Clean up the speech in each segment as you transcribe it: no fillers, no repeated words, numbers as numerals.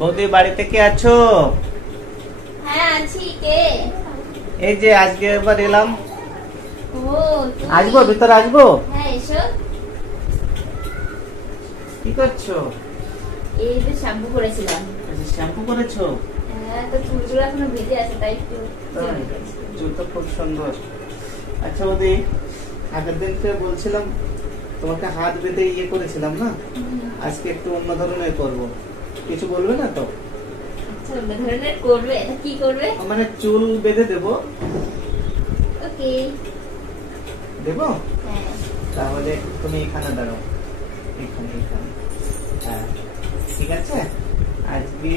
বৌদি বাড়িতে কে আছো? হ্যাঁ আছি। কে? এই যে আজকে এবার এলাম। ও আসবো, ভিতরে আসবো? হ্যাঁ এসো। কি করছো? এই যে শ্যাম্পু করেছিলাম। শ্যাম্পু করেছো? হ্যাঁ, তো চুলগুলো এখনো ভেজে আছে তাই একটু চুল তো খুব সুন্দর। আচ্ছা বৌদি, আগের দিনকে বলছিলাম তোমাকে হাত বেঁধে ইয়ে করেছিলাম না, আজকে একটু অন্য ধরনের করব, কিছু বলবে না তো? আচ্ছা, অন্য ধরনের করবে? এটা কি করবে? মানে চুল বেঁধে দেবো। ওকে, দেবো? হ্যাঁ। তাহলে তুমি এখানে দাঁড়াও, এখানে এখানে। হ্যাঁ ঠিক আছে। আজকে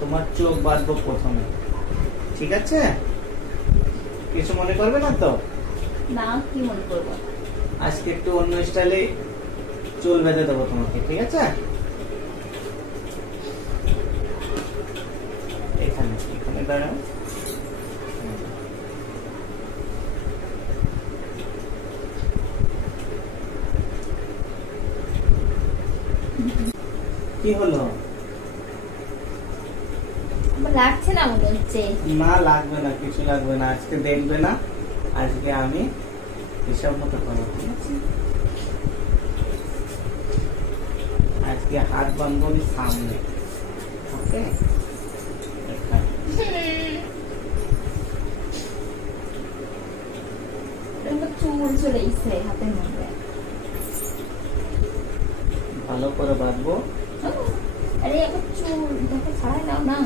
তোমার চোখ বাঁধবো প্রথমে, ঠিক আছে? কিছু মনে করবে না তো? না, কি মনে করবো? আজকে একটু অন্য স্টাইলে চুল বেঁধে দেবো তোমাকে, ঠিক আছে? এখানে এখানে দাঁড়াও। কি হলো? আমার লাগছে না মনে হচ্ছে। না লাগবে না, কিছু লাগবে না। আজকে দেখবে না, আজকে আমি হিসাব মতো করবো, ঠিক আছে? আজকে হাত বাঁধবো সামনে, ওকে? চুল চলে এসছে হাতের মধ্যে। ভালো করে বাঁধবো। আরে এখন চুল দেখো, ছাড়াই নাও না।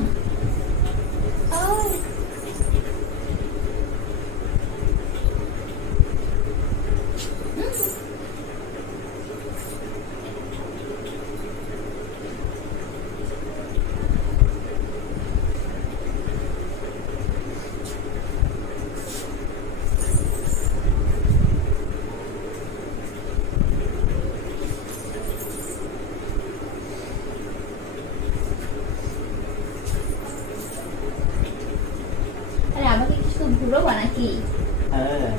আমাকে কিছু ভুলো নাকি? হ্যাঁ,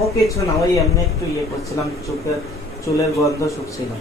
ও কিছু না, ওই এমনি একটু ইয়ে করছিলাম, চুলের গন্ধ শুকছিল।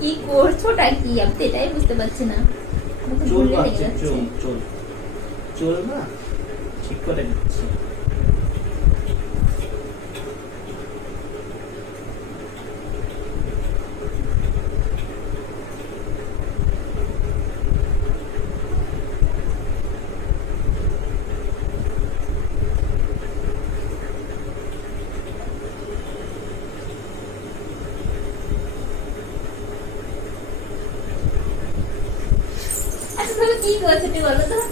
কি করছোটা কি? আমি তো এটাই বুঝতে পারছি না। চুল বাঁধছি, চুল চুল চুল না ঠিক করে দিচ্ছি।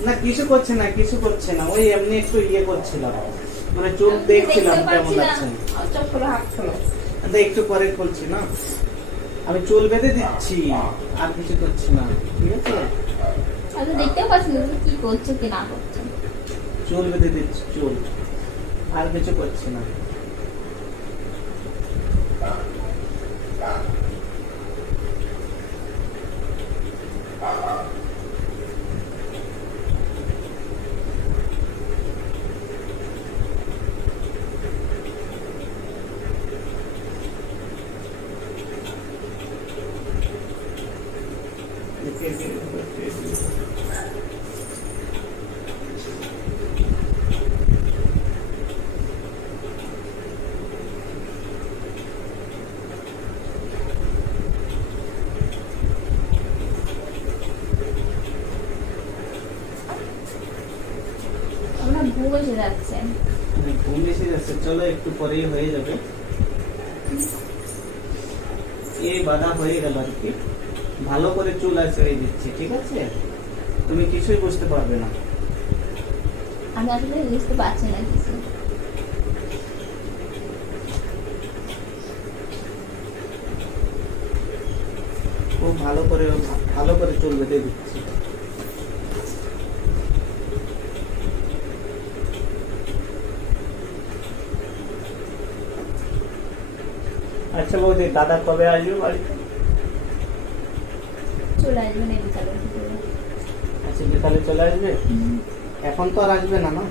না কিছু করছে না, কিছু করছে না, ওই এমনি একটু ইয়ে করছিলাম, মানে চুল দেখছিলাম কেমন লাগছে। একটু পরে খুলছি না, আমি চুল বেঁধে দিচ্ছি, আর কিছু করছি না, ঠিক আছে? আমি দেখতেও পাচ্ছি না কি করছো কি না করছো। চুল বেঁধে দিচ্ছি, চুল, আর কিছু করছি না। আমার ঘুম এসে যাচ্ছে। ঘুম এসে যাচ্ছে, চলো একটু পরেই হয়ে যাবে। এই বাধা হয়ে গেল আর কি। ভালো করে চুল আঁচড়িয়ে দিচ্ছি, ঠিক আছে? তুমি কিছুই বুঝতে পারবে না। আমি আসলে বুঝতে পারছি না কিছু। খুব ভালো করে চুল বেঁধে দিচ্ছি। আচ্ছা বৌদি, দাদা কবে আসবে বাড়িতে? চলে আসবে না বিকালে। আচ্ছা বিকালে চলে আসবে? এখন তো আর আসবে না না?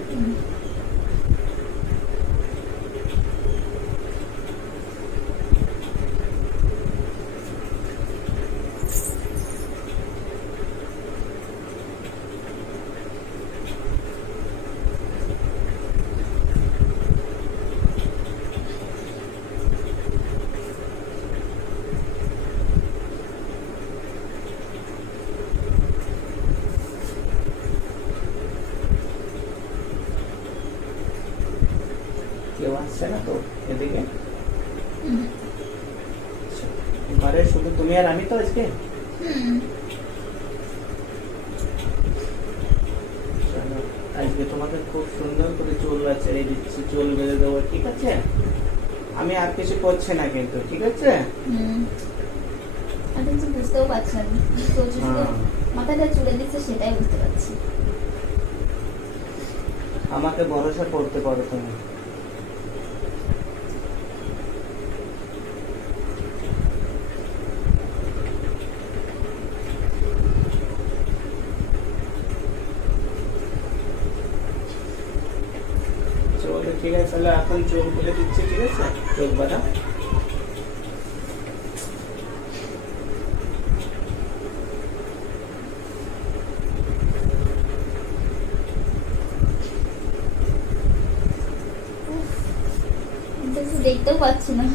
কেউ আসছে না তো এদিকে? ঘরে শুধু তুমি আর আমি তো আজকে? আজকে তোমাকে খুব সুন্দর করে চুল ছেড়ে দিচ্ছি, চুল বেঁধে দেবো, ঠিক আছে? আমি আর কিছু করছি না কিন্তু, ঠিক আছে? আমি কিছু বুঝতেও পারছি না, মাথাটা চুলে দিচ্ছে সেটাই বুঝতে পারছি। আমাকে ভরসা করতে পারো তুমি। ঠিক আছে, তাহলে এখন চোখ খুলে দিচ্ছি, ঠিক আছে? চোখ বাঁধা। দেখতেও পাচ্ছি না।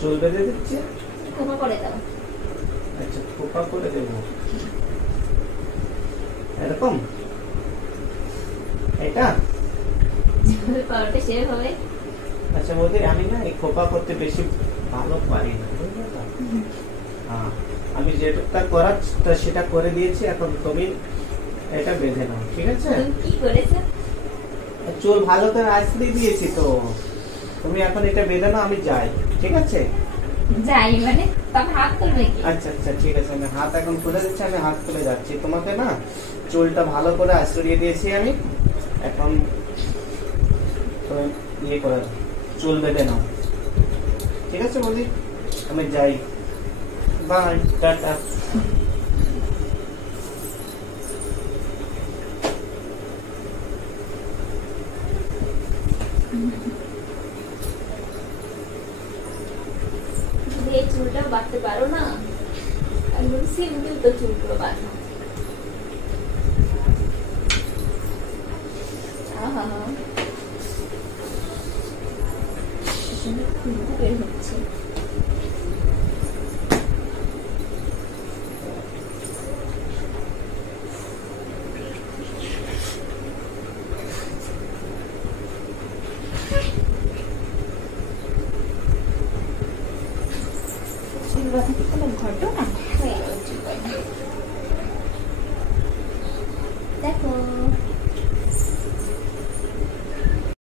চুল বেঁধে দিচ্ছে, খোপা করে দাও। আচ্ছা খোপা করে দেবো এরকম, এটা যেভাবে পাউডারটা সেভাবে। আচ্ছা বৌদি, আমি না এই খোপা করতে বেশি ভালো পারি না, বুঝলে তো? হ্যাঁ, আমি যেটা করার সেটা করে দিয়েছি, এখন তুমি এটা বেঁধে নাও, ঠিক আছে? কি করেছে? চুল ভালো করে আঁচড়ে দিয়েছি তো, তুমি এখন এটা বেঁধে নাও, আমি যাই, ঠিক আছে? যাই মানে তখন হাত তুলবে কি? আচ্ছা আচ্ছা ঠিক আছে, আমি হাত এখন খুলে দিচ্ছি, আমি হাত খুলে যাচ্ছি। তোমাকে না চুলটা ভালো করে আঁচড়িয়ে দিয়েছি আমি, এখন ইয়ে করে চুল বেঁধে নাও, ঠিক আছে বৌদি? আমি যাই, বাই, টাটা। এই চুলটা বাঁধতে পারো না? একদম সিম্পল তো চুলগুলো বাঁধা। বের হচ্ছে। দেখো